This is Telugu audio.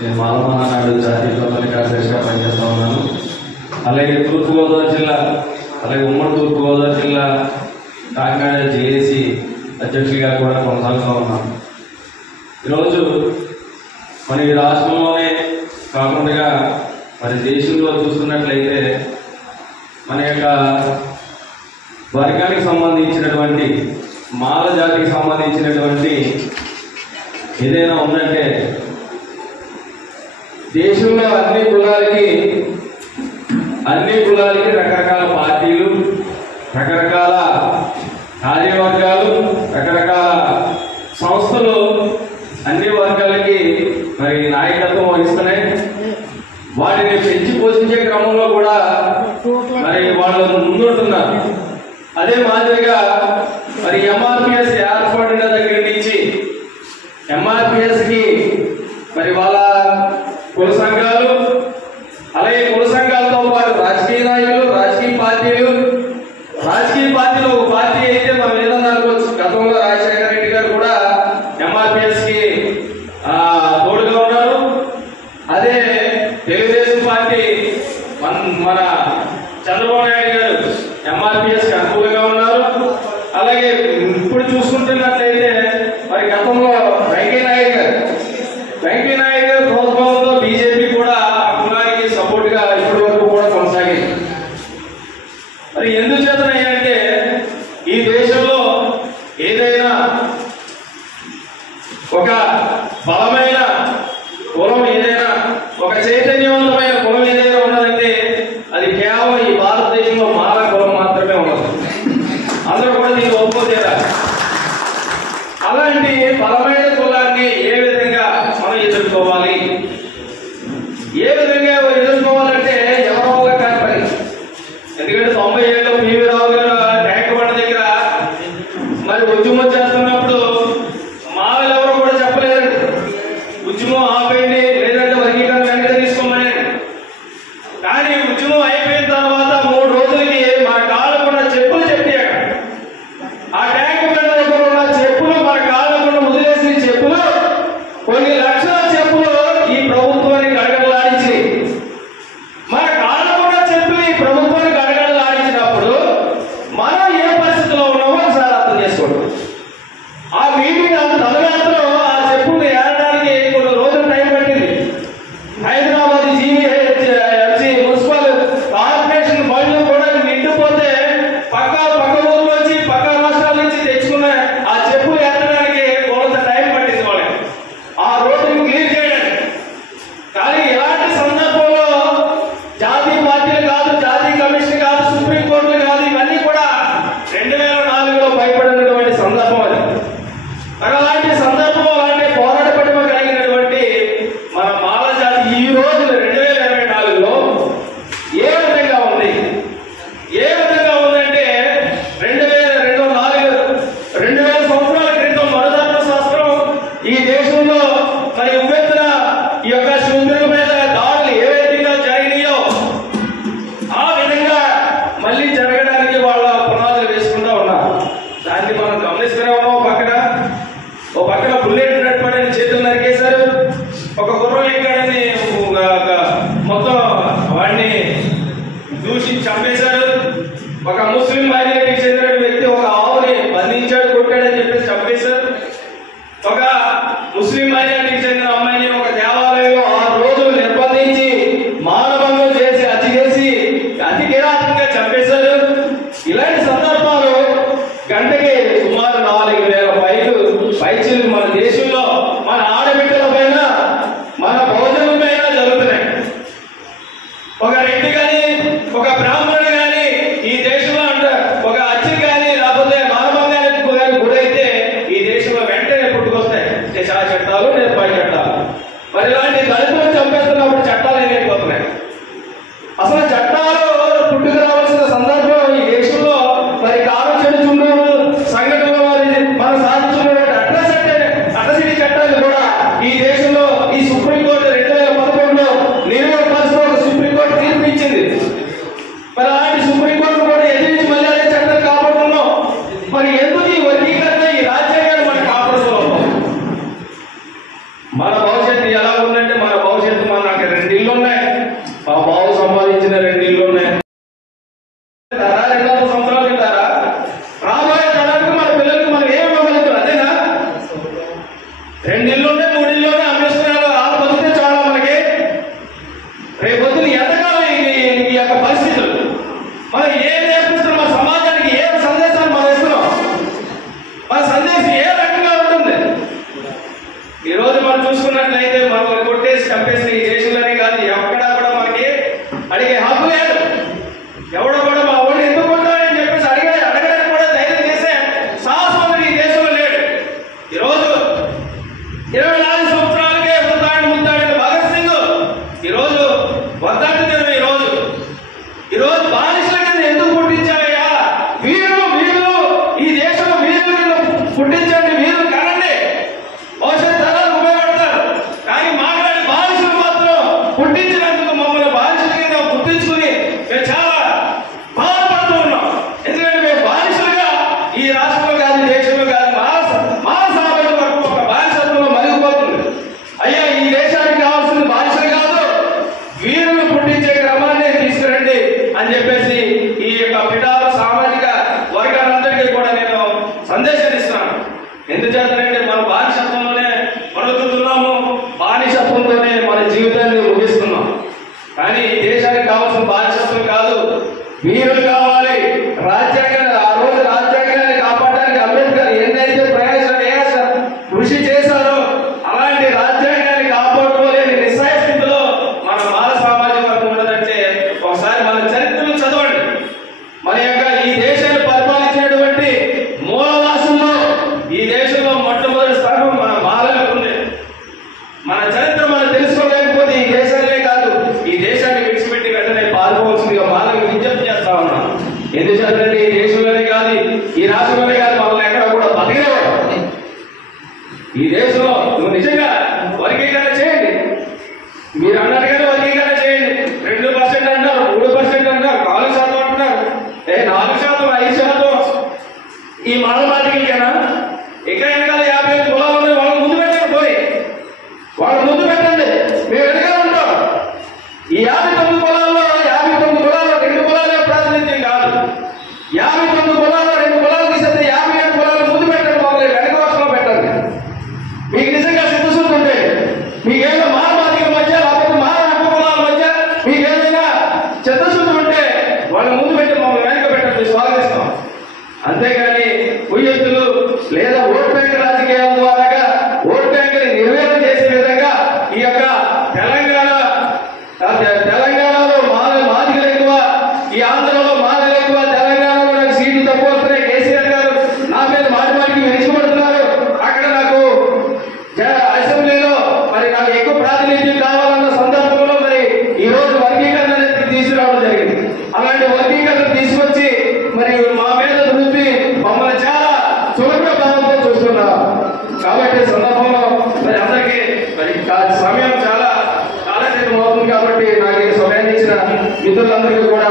నేను మాలమహానాడు జాతీయ ప్రధాన కార్యదర్శిగా పనిచేస్తూ ఉన్నాను. అలాగే తూర్పుగోదావరి జిల్లా, అలాగే ఉమ్మడి తూర్పుగోదావరి జిల్లా కాకినాడ జేఏసీ అధ్యక్షుడిగా కూడా కొనసాగుతూ ఉన్నాను. ఈరోజు మన ఈ రాష్ట్రంలోనే కాకుండా మరి దేశంలో చూస్తున్నట్లయితే మన యొక్క వర్గానికి సంబంధించినటువంటి మాల జాతికి సంబంధించినటువంటి ఏదైనా ఉందంటే దేశంలో అన్ని కులాలకి రకరకాల పార్టీలు, రకరకాల కార్యవర్గాలు, రకరకాల సంస్థలు అన్ని వర్గాలకి మరి నాయకత్వం వహిస్తున్నాయి. వాటిని పెంచి పోషించే క్రమంలో కూడా మరి వాళ్ళు ముందుంటున్నారు. అదే మాదిరిగా మరి ఎంఆర్పిఎస్ ఏర్పడిన దగ్గర నుంచి ఎంఆర్పిఎస్ కి మరి వాళ్ళ కుల సంఘాలు, అలాగే కుల సంఘాలతో పాటు రాజకీయ నాయకులు, రాజకీయ పార్టీలు ఒక పార్టీ అయితే మనం ఏదన్నా అనుకోవచ్చు. గతంలో రాజశేఖర రెడ్డి గారు కూడా ఎంఆర్పిఎస్ కి తోడుగా ఉన్నారు. అదే తెలుగుదేశం పార్టీ మన చంద్రబాబు నాయుడు గారు ఎంఆర్పిఎస్ కి అనుకూలంగా ఉన్నారు. అలాగే ఇప్పుడు చూసుకుంటున్నట్లయితే మరి గతంలో వెంకయ్యనాయుడు గారు ప్రోత్సాహంతో బీజేపీ కూడా ఆ కులానికి సపోర్ట్ గా ఇప్పటి వరకు కూడా కొనసాగింది. మరి ఎందుచేతనంటే ఈ దేశంలో ఏదైనా ఒక బలమైన కులం, ఏదైనా ఒక చైతన్యవంతమైన కులం ఏదైనా ఉన్నదంటే అది కేవలం ఈ భారతదేశంలో మాల కులం మాత్రమే ఉన్నది. అందరూ కూడా దీన్ని ఒప్పుకోలేరా? అలాంటి బలమైన కులాన్ని ఏ విధంగా మనం ఎదుర్కోవాలి? ఏ విధంగా ఎదుర్కోవాలంటే ఎవరి వల్ల కాని పని. ఎందుకంటే 97లో పివి రావు గారు ట్యాంక్ బండ దగ్గర మరి ఉద్యమం చేస్తున్నప్పుడు మాలలు ఎవరు కూడా చెప్పలేదండి ఉద్యమం ఆపేయండి, లేదంటే వర్గీకరణ వెనక్కి తీసుకోమని. కానీ ఉద్యమం అయిపోయిన తర్వాత 3 రోజులకి మా కాళ్ళకున్న చెప్పులు చెప్పాక ఆ ట్యాంక్ బండ దగ్గర ఉన్న చెప్పులు, మన కాళ్ళకున్న వదిలేసిన చెప్పులు, కొన్ని లక్షల చెప్పులు అయితే మనల్ని కొట్టేసి చంపేసిన ఈ దేశంలోనే కాదు, ఎక్కడా కూడా మనకి అడిగే హక్కు లేదు. ఎవడో కూడా మా ఊళ్ళో ఎందుకు కొట్టాలని చెప్పేసి అడగడానికి కూడా ధైర్యం చేసే సాహసం ఈ దేశంలో లేడు. ఈరోజు 24 సంవత్సరాలకే ముద్దాడిన భగత్ సింగ్ ఈరోజు వర్ధంతి దినం. ఈరోజు బానిసల కింద ఎందుకు పుట్టించావయ్యా? వీరులు ఈ దేశంలో వీరులు పుట్టించండి, వీరులు కనండి, భవిష్యత్ తరాలకు ఉపయోగపడతారు. కానీ మాట్లాడి బానిసలు మాత్రం పుట్టించినందుకు మమ్మల్ని బానిసల కింద పుట్టించుకుని మేము చాలా బాధపడుతూ ఉన్నాం. ఎందుకంటే మేము బానిసలుగా ఈ రాష్ట్రంలో కాదు, దేశంలో కాదు, మా సామాజిక వరకు ఒక బానిసత్వంలో మరిగిపోతుంది. అయ్యా, ఈ దేశానికి కావాల్సింది బానిసలు కాదు, వీరులు పుట్టించే క్రమాన్ని తీసుకురండి అని చెప్పేసి ఈ యొక్క పిఠాల సామాజిక వర్గాలందరికీ కూడా నేను సందేశాన్ని ఇస్తున్నాను. ఎందుచేతనంటే మన బానిసత్వంలోనే బ్రతుకుతున్నాము, బానిసత్వంతోనే మన జీవితాన్ని ముగిస్తున్నాం. కానీ ఈ దేశానికి కావాల్సిన బానిసత్వం కాదు, వీరులు కావాలి. రాజ్యాంగాన్ని ఆ రోజు రాజ్యాంగాన్ని కాపాడడానికి అంబేద్కర్ ఎన్నైతే కృషి చేశారో అలాంటి రాజ్యాంగాన్ని కాపాడుకోలేని నిస్సాయ స్థితిలో మన మాల సామాజిక వర్గం ఉన్నదంటే ఒకసారి మన చరిత్రను చదవండి. మన యొక్క ఈ దేశాన్ని పరిపాలించినటువంటి మూలవాసుల్లో ఈ దేశంలో మొట్టమొదటి స్థానం మన మాలకు ఉంది. మన చరిత్ర మనం తెలుసుకోలేకపోతే ఈ దేశాలే కాదు, ఈ దేశాన్ని విడిచిపెట్టి వెంటనే పాల్గొవలసిందిగా మాలకు విజ్ఞప్తి చేస్తా ఉన్నాం. ఎందుకంటే ఈ దేశంలోనే కాదు, ఈ రాష్ట్రంలోనే కాదు, మనల్ని ఎక్కడ కూడా బతికేవాడు. ఈ దేశంలో నువ్వు నిజంగా వర్గీకరణ చేయండి, మీరు అన్నట్టుగానే వర్గీకరణ చేయండి. 2% అంటారు, 3% అంటారు, 4% అంటున్నారు. 4%, 5% ఈ మానవాళికైనా ఇక్కడ వెనకాల 50 కులాలు ఉన్నాయి, వాళ్ళ ముందు పెట్టండి. పోయి వాళ్ళ ముందు పెట్టండి, మేము వెనకాల ఉంటాం. ఈ 59 కులాల్లో 2 కులాలే ప్రాతినిధ్యం కాదు. 59 కులాల్లో 2 కులాలు తీసేస్తే 57 కులాలు ముందు పెట్టండి, మొదలు వెనక వర్షంలో పెట్టండి. మీకు నిజంగా సిద్ధశుద్ధి ఉంటే, మీకేమైనా మానవాళికల మధ్య లేకపోతే మానవ కులాల మధ్య మీకేమైనా చిత్తశుద్ధి ఉంటే వాళ్ళ ముందు పెట్టి మమ్మల్ని వెనక పెట్టండి, స్వాగతిస్తాం. అంతేగాని ఉయ్యత్తులు లేదా ఓట్ బ్యాంక్ రాజకీయాల ద్వారా ఓట్ బ్యాంకుని నిర్వీర్యం చేసే విధంగా ఈ యొక్క తెలంగాణలో మాదిగలు ఎక్కువ, ఈ ఆంధ్రలో మాదిగలు ఎక్కువ, తెలంగాణలో నాకు సీట్లు తక్కువ వస్తున్నాయి, కేసీఆర్ గారు నా మీద మాటిమాటికి విరుచుకుపడుతున్నారు. అక్కడ నాకు అసెంబ్లీలో మరి నాకు ఎక్కువ ప్రాతినిధ్యం కావాలన్న సందర్భంలో మరి ఈ రోజు వర్గీకరణ తీసుకురావడం జరిగింది. అలాంటి వర్గీకరణ తీసుకొచ్చి మరి మా మీద దృష్టి మమ్మల్ని చాలా చులకన భావంతో చూస్తున్నారు. కాబట్టి సందర్భంలో మరి అందరికీ మరి సమయం చాలా కాలక్షేపం అవుతుంది. కాబట్టి నాకు ఈ సమయాన్ని ఇచ్చిన మిత్రులందరికీ కూడా